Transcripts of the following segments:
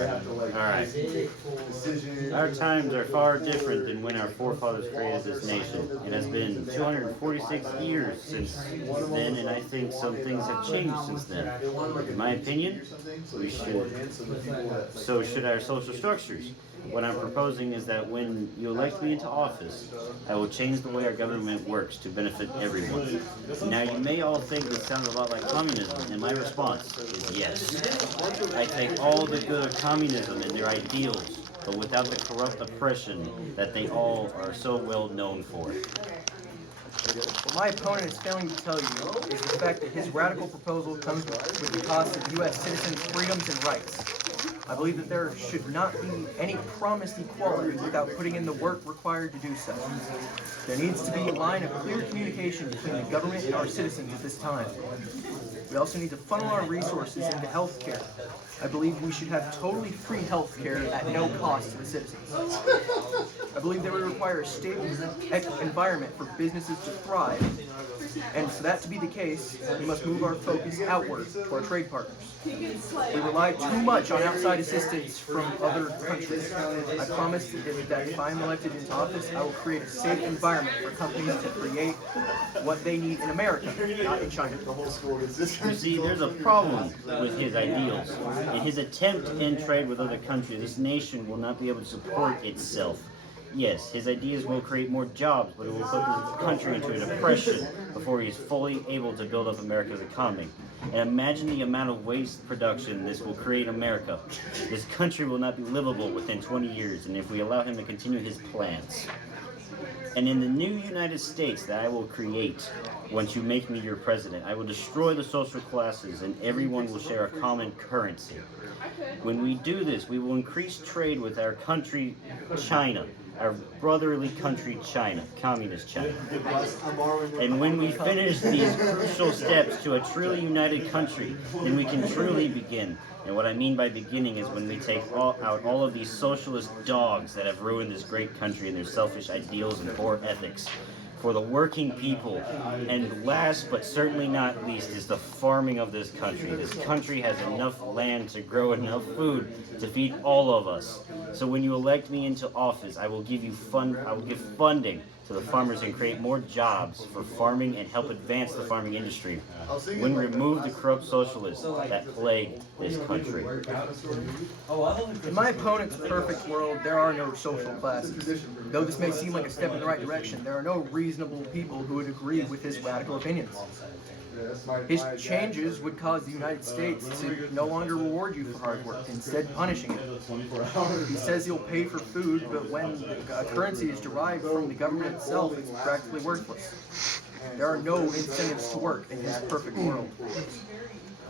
Alright. Our times are far different than when our forefathers created this nation. It has been 246 years since then, and I think some things have changed since then. In my opinion, so should our social structures. What I'm proposing is that when you elect me into office, I will change the way our government works to benefit everyone. Now, you may all think this sounds a lot like communism, and my response is yes. I take all the good of communism and their ideals, but without the corrupt oppression that they all are so well known for. What my opponent is failing to tell you is the fact that his radical proposal comes with the cost of U.S. citizens' freedoms and rights. I believe that there should not be any promised equality without putting in the work required to do so. There needs to be a line of clear communication between the government and our citizens at this time. We also need to funnel our resources into health care. I believe we should have totally free health care at no cost to the citizens. I believe that we require a stable environment for businesses to thrive, and for that to be the case, we must move our focus outward to our trade partners. We rely too much on outside assistance from other countries. I promise that if I am elected into office, I will create a safe environment for companies to create what they need in America, not in China. You see, there's a problem with his ideals. In his attempt to end trade with other countries, this nation will not be able to support itself. Yes, his ideas will create more jobs, but it will put the country into a depression before he is fully able to build up America's economy. And imagine the amount of waste production this will create in America. This country will not be livable within 20 years, and if we allow him to continue his plans. And in the new United States that I will create, once you make me your president, I will destroy the social classes and everyone will share a common currency. When we do this, we will increase trade with our country, China, our brotherly country, China, communist China. And when we finish these crucial steps to a truly united country, then we can truly begin. And what I mean by beginning is when we take out all of these socialist dogs that have ruined this great country and their selfish ideals and poor ethics. For the working people, and last but certainly not least is the farming of this country. This country has enough land to grow enough food to feed all of us. So when you elect me into office, I will give funding to the farmers and create more jobs for farming and help advance the farming industry. When we remove the corrupt socialists that plague this country. In my opponent's perfect world, there are no social classes. Though this may seem like a step in the right direction, there are no reasonable people who would agree with his radical opinions. His changes would cause the United States to no longer reward you for hard work, instead punishing it. He says he'll pay for food, but when a currency is derived from the government itself, it's practically worthless. There are no incentives to work in his perfect world.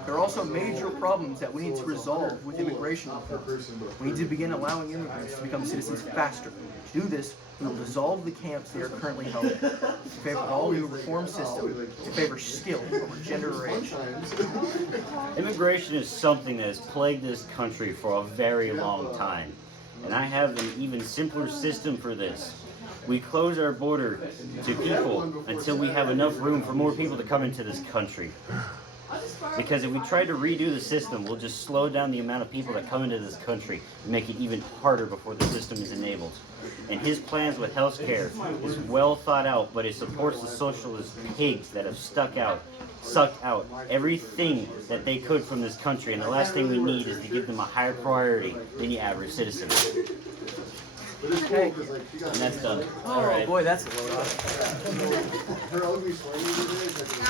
There are also major problems that we need to resolve with immigration reform. We need to begin allowing immigrants to become citizens faster. To do this, we will dissolve the camps they are currently held in favor of all new reform system, in favor of skill over gender or age. Immigration is something that has plagued this country for a very long time. And I have an even simpler system for this. We close our border to people until we have enough room for more people to come into this country. Because if we try to redo the system, we'll just slow down the amount of people that come into this country and make it even harder before the system is enabled. And his plans with health care is well thought out, but it supports the socialist pigs that have sucked out everything that they could from this country. And the last thing we need is to give them a higher priority than the average citizen. Okay. And that's done. Oh boy, that's